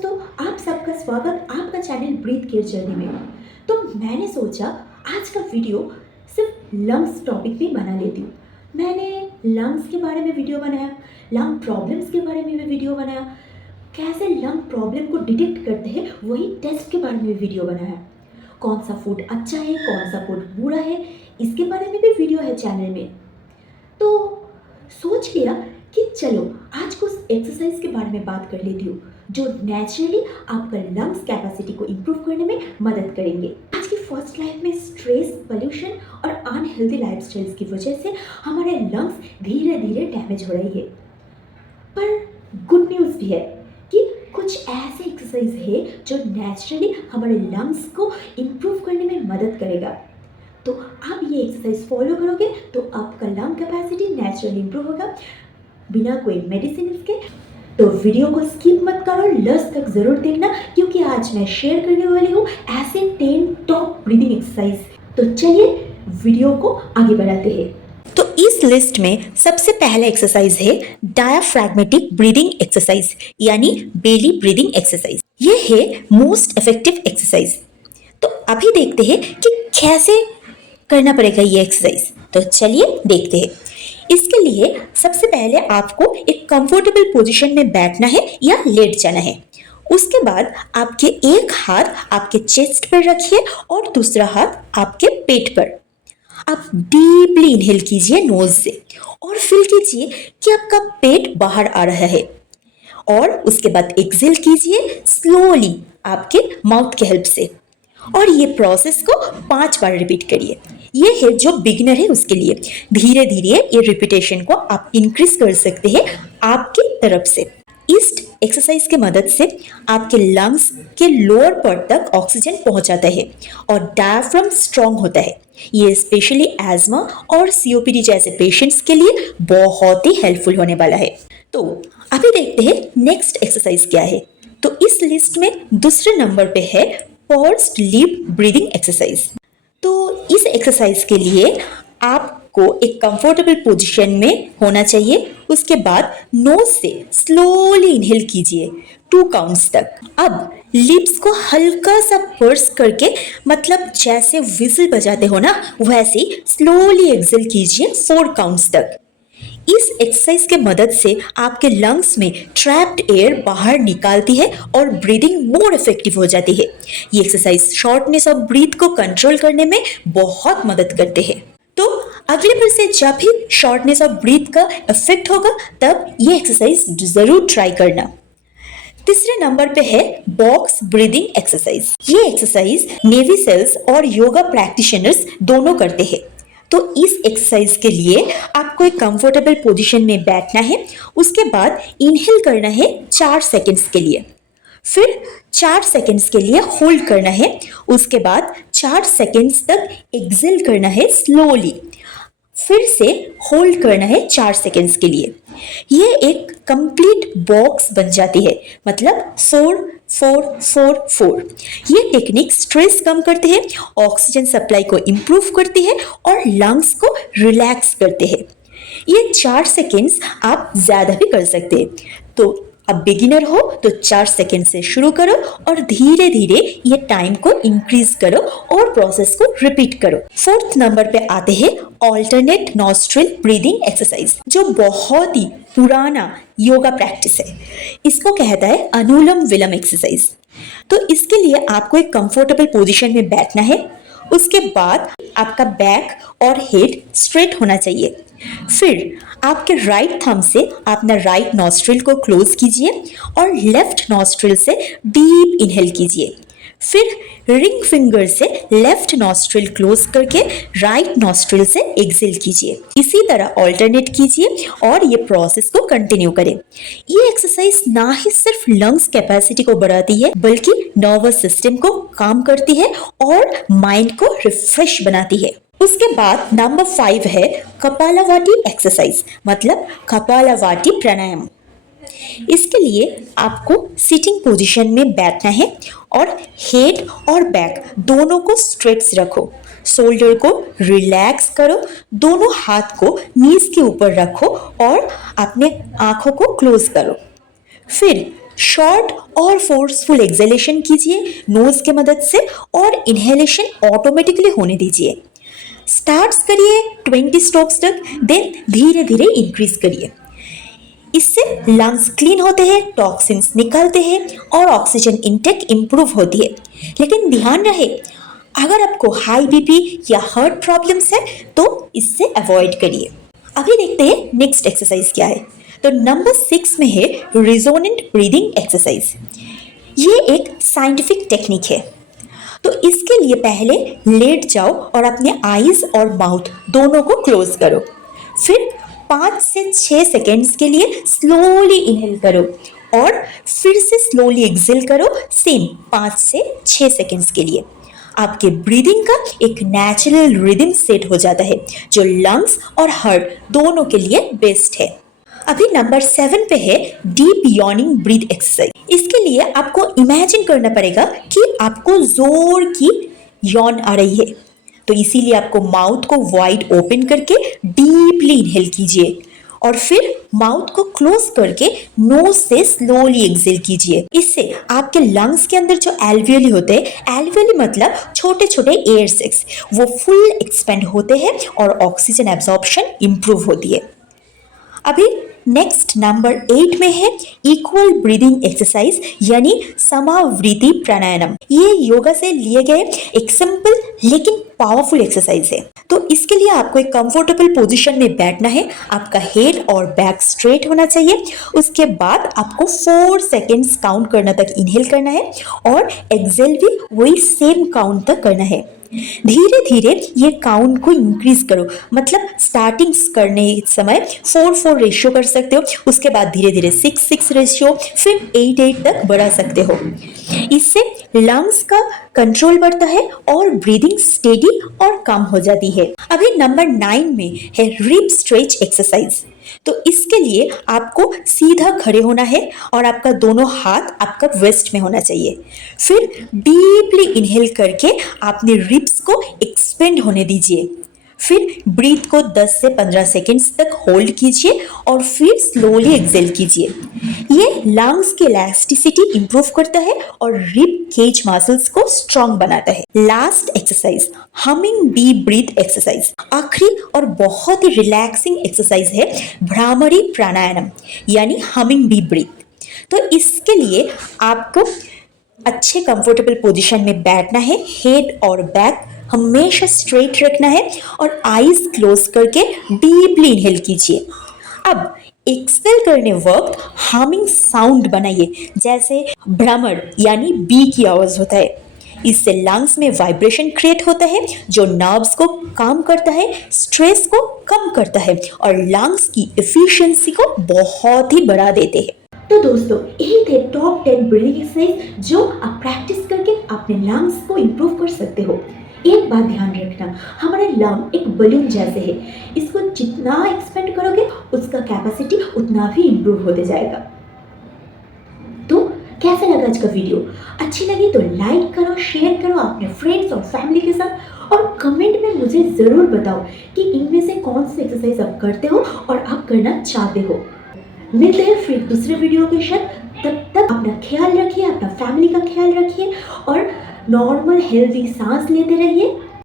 दोस्तों, आप सबका स्वागत आपका चैनल ब्रीथ केयर जर्नी में। तो मैंने सोचा आज का वीडियो सिर्फ लंग्स टॉपिक पे बना लेती हूँ। मैंने लंग्स के बारे में वीडियो बनाया, लंग प्रॉब्लम्स के बारे में भी वीडियो बनाया, कैसे लंग प्रॉब्लम को डिटेक्ट करते हैं वही टेस्ट के बारे में भी वीडियो बनाया, कौन सा फूड अच्छा है कौन सा फूड बुरा है इसके बारे में भी वीडियो है चैनल में। तो सोच लिया कि चलो आज कुछ एक्सरसाइज के बारे में बात कर लेती हूँ जो नेचुरली आपका लंग्स कैपेसिटी को इम्प्रूव करने में मदद करेंगे। आज की फर्स्ट लाइफ में स्ट्रेस, पोल्यूशन और अनहेल्दी लाइफस्टाइल्स की वजह से हमारे लंग्स धीरे धीरे डैमेज हो रही है। पर गुड न्यूज़ भी है कि कुछ ऐसे एक्सरसाइज है जो नेचुरली हमारे लंग्स को इम्प्रूव करने में मदद करेगा। तो आप ये एक्सरसाइज फॉलो करोगे तो आपका लंग कैपेसिटी नेचुरली इम्प्रूव होगा बिना कोई मेडिसिन के। तो वीडियो को स्किप मत करो, लास्ट तक ज़रूर देखना क्योंकि आज मैं शेयर करने वाली हूँ ऐसे 10 टॉप ब्रीदिंग एक्सरसाइज। तो चलिए वीडियो को आगे बढ़ाते हैं। तो इस लिस्ट में सबसे पहला एक्सरसाइज है डायाफ्रैग्मेटिक ब्रीदिंग एक्सरसाइज यानी बेली ब्रीदिंग एक्सरसाइज। ये है मोस्ट इफेक्टिव एक्सरसाइज। तो अभी देखते हैं कि कैसे करना पड़ेगा ये एक्सरसाइज। तो चलिए देखते हैं। इसके लिए सबसे पहले आपको एक कंफर्टेबल पोजीशन में बैठना है या लेट जाना है। उसके बाद आपके एक हाथ आपके चेस्ट पर रखिए और दूसरा हाथ आपके पेट पर। आप डीपली इनहेल कीजिए नोज से और फील कीजिए कि आपका पेट बाहर आ रहा है और उसके बाद एक्सहेल कीजिए स्लोली आपके माउथ के हेल्प से और ये प्रोसेस को 5 बार रिपीट करिए। ये है जो बिगिनर है उसके लिए। धीरे धीरे ये रिपीटेशन को आप इंक्रीज कर सकते हैं आपकी तरफ से। इस एक्सरसाइज के मदद से आपके लंग्स के लोअर पार्ट तक ऑक्सीजन पहुंच जाता है और डायफ्राम स्ट्रांग होता है। ये स्पेशली एज्मा और सीओपीडी जैसे पेशेंट्स के लिए बहुत ही हेल्पफुल होने वाला है। तो अभी देखते हैं नेक्स्ट एक्सरसाइज क्या है। तो इस लिस्ट में दूसरे नंबर पे है फोर्स्ड लिप ब्रीदिंग एक्सरसाइज। तो इस एक्सरसाइज के लिए आपको एक कंफर्टेबल पोजीशन में होना चाहिए। उसके बाद नोज से स्लोली इनहेल कीजिए 2 काउंट्स तक। अब लिप्स को हल्का सा पर्स करके मतलब जैसे विजिल बजाते हो ना वैसे ही स्लोली एक्सहेल कीजिए 4 काउंट्स तक। इस एक्सरसाइज के मदद से आपके लंग्स में ट्रैप्ड एयर बाहर निकालती है और ब्रीदिंग मोर इफेक्टिव हो जाती है। ये एक्सरसाइज शॉर्टनेस ऑफ ब्रीथ को कंट्रोल करने में बहुत मदद करते हैं। तो अगले बार से जब भी शॉर्टनेस ऑफ ब्रीथ का इफेक्ट होगा तब ये एक्सरसाइज जरूर ट्राई करना। तीसरे नंबर पे है बॉक्स ब्रीदिंग एक्सरसाइज। ये एक्सरसाइज नेवी सेल्स और योगा प्रैक्टिशनर्स दोनों करते हैं। तो इस एक्सरसाइज के लिए आपको एक कंफर्टेबल पोजीशन में बैठना है। उसके बाद इनहेल करना है 4 सेकंड्स के लिए, फिर 4 सेकंड्स के लिए होल्ड करना है। उसके बाद 4 सेकंड्स तक एक्सहेल करना है स्लोली, फिर से होल्ड करना है 4 सेकंड्स के लिए। ये एक कंप्लीट बॉक्स बन जाती है, मतलब 4 4 4 4। ये टेक्निक स्ट्रेस कम करते हैं, ऑक्सीजन सप्लाई को इम्प्रूव करती है और लंग्स को रिलैक्स करते हैं। ये 4 सेकंड्स आप ज़्यादा भी कर सकते हैं। तो अब बिगिनर हो तो 4 सेकंड से शुरू करो और धीरे धीरे ये टाइम को इंक्रीज करो और प्रोसेस को रिपीट करो। 4th नंबर पे आते हैं ऑल्टरनेट नॉस्ट्रिल ब्रीदिंग एक्सरसाइज जो बहुत ही पुराना योगा प्रैक्टिस है। इसको कहता है अनुलोम विलोम एक्सरसाइज। तो इसके लिए आपको एक कंफर्टेबल पोजीशन में बैठना है। उसके बाद आपका बैक और हेड स्ट्रेट होना चाहिए। फिर आपके राइट थंब से अपना राइट नॉस्ट्रिल को क्लोज कीजिए और लेफ्ट नॉस्ट्रिल से डीप इनहेल कीजिए। फिर रिंग फिंगर से लेफ्ट नॉस्ट्रिल क्लोज करके राइट नॉस्ट्रिल से एक्सहेल कीजिए। इसी तरह ऑल्टरनेट कीजिए और ये प्रोसेस को कंटिन्यू करें। ये एक्सरसाइज ना ही सिर्फ लंग्स कैपेसिटी को बढ़ाती है बल्कि नर्वस सिस्टम को काम करती है और माइंड को रिफ्रेश बनाती है। उसके बाद नंबर 5 है कपालभाति एक्सरसाइज, मतलब कपालभाति प्राणायाम। इसके लिए आपको सिटिंग पोजीशन में बैठना है और हेड और बैक दोनों को स्ट्रेट रखो। शोल्डर को रिलैक्स करो, दोनों हाथ को नीज के ऊपर रखो और अपने आंखों को क्लोज करो। फिर शॉर्ट और फोर्सफुल एक्सेलेशन कीजिए नोज के मदद से और इनहेलेशन ऑटोमेटिकली होने दीजिए। स्टार्ट्स करिए 20 स्ट्रोक्स तक, देन धीरे धीरे इंक्रीज करिए। इससे लंग्स क्लीन होते हैं, टॉक्सिन्स निकलते हैं और ऑक्सीजन इनटेक इंप्रूव होती है। लेकिन ध्यान रहे, अगर आपको हाई बीपी या हार्ट प्रॉब्लम्स है तो इससे अवॉइड करिए। अभी देखते हैं नेक्स्ट एक्सरसाइज क्या है। तो नंबर 6 में है रिजोनेंट ब्रीदिंग एक्सरसाइज। ये एक साइंटिफिक टेक्निक है। तो इसके लिए पहले लेट जाओ और अपने आईज और माउथ दोनों को क्लोज करो। फिर 5 से 6 सेकेंड्स के लिए स्लोली इनहेल करो और फिर से स्लोली एक्सेल करो, सेम 5 से 6 सेकेंड्स के लिए। आपके ब्रीदिंग का एक नेचुरल रिदम सेट हो जाता है जो लंग्स और हार्ट दोनों के लिए बेस्ट है। अभी नंबर 7 पे है डीप यॉर्निंग ब्रीथ एक्सरसाइज। इसके लिए आपको इमेजिन करना पड़ेगा कि आपको जोर की यॉन आ रही है। तो इसीलिए आपको माउथ को वाइड ओपन करके डीपली इनहेल कीजिए और फिर माउथ को क्लोज करके नोज से स्लोली एक्सेल कीजिए। इससे आपके लंग्स के अंदर जो एल्वियोली होते हैं, एल्वियोली मतलब छोटे छोटे एयर सैक्स, वो फुल एक्सपेंड होते हैं और ऑक्सीजन एब्जॉर्प्शन इंप्रूव होती है। अभी नेक्स्ट नंबर 8 में है इक्वल ब्रीदिंग एक्सरसाइज यानी समावृत्ति प्राणायाम। ये योगा से लिए गए एक सिंपल लेकिन पावरफुल एक्सरसाइज है। तो इसके लिए आपको एक कंफर्टेबल पोजीशन में बैठना है। आपका हेड और बैक स्ट्रेट होना चाहिए। उसके बाद आपको 4 सेकेंड्स काउंट करना तक इनहेल करना है और एक्सेल भी वही सेम काउंट तक करना है। धीरे धीरे ये काउंट को इंक्रीज करो, मतलब स्टार्टिंग करने समय 4-4 रेशियो कर सकते हो, उसके बाद धीरे धीरे 6-6 रेशियो, फिर 8-8 तक बढ़ा सकते हो। इससे लंग्स का कंट्रोल बढ़ता है और ब्रीदिंग स्टेडी और कम हो जाती है। अभी नंबर 9 में है रिब स्ट्रेच एक्सरसाइज। तो इसके लिए आपको सीधा खड़े होना है और आपका दोनों हाथ आपका वेस्ट में होना चाहिए। फिर डीपली इनहेल करके आपने रिब्स को एक्सपेंड होने दीजिए। फिर ब्रीथ को 10 से 15 सेकेंड्स तक होल्ड कीजिए और फिर स्लोली एक्सेल कीजिए। ये लंग्स की इलास्टिसिटी इंप्रूव करता है और रिब केज मसल्स को स्ट्रॉन्ग बनाता है। Last exercise humming bee breath exercise. आखिरी और बहुत ही रिलैक्सिंग एक्सरसाइज है भ्रामरी प्राणायाम यानी हमिंग बी ब्रीथ। तो इसके लिए आपको अच्छे कंफर्टेबल पोजीशन में बैठना है, हेड और बैक हमेशा स्ट्रेट रखना है और आईज क्लोज करके डीपली इनहेल कीजिए। अब एक्सहेल करने वक्त हमिंग साउंड बनाइए, जैसे भ्रमर यानी बी की आवाज होता है। इससे लंग्स में वाइब्रेशन क्रिएट होता है जो नर्व्स को काम करता है, स्ट्रेस को कम करता है और लंग्स की एफिशिएंसी को बहुत ही बढ़ा देते हैं। तो दोस्तों, यही थे टॉप 10 ब्रीदिंग एक्सरसाइज जो आप प्रैक्टिस करके अपने लंग्स को इंप्रूव कर सकते हो। एक बात ध्यान रखना, हमारे लंग एक बलून जैसे है, इसको जितना एक्सपेंड करोगे उसका कैपेसिटी उतना भी इंप्रूव होते जाएगा। तो कैसा लगा आज का वीडियो? अच्छी लगी तो लाइक करो, शेयर करो अपने फ्रेंड्स और फैमिली के साथ और कमेंट में मुझे ज़रूर बताओ कि इनमें से कौन सी एक्सरसाइज आप करते हो और आप करना चाहते हो। मिलते हैं फिर दूसरे वीडियो के साथ। तब तक अपना ख्याल रखिए, अपना फैमिली का ख्याल रखिए और नॉर्मल हेल्दी सांस लेते रहिए।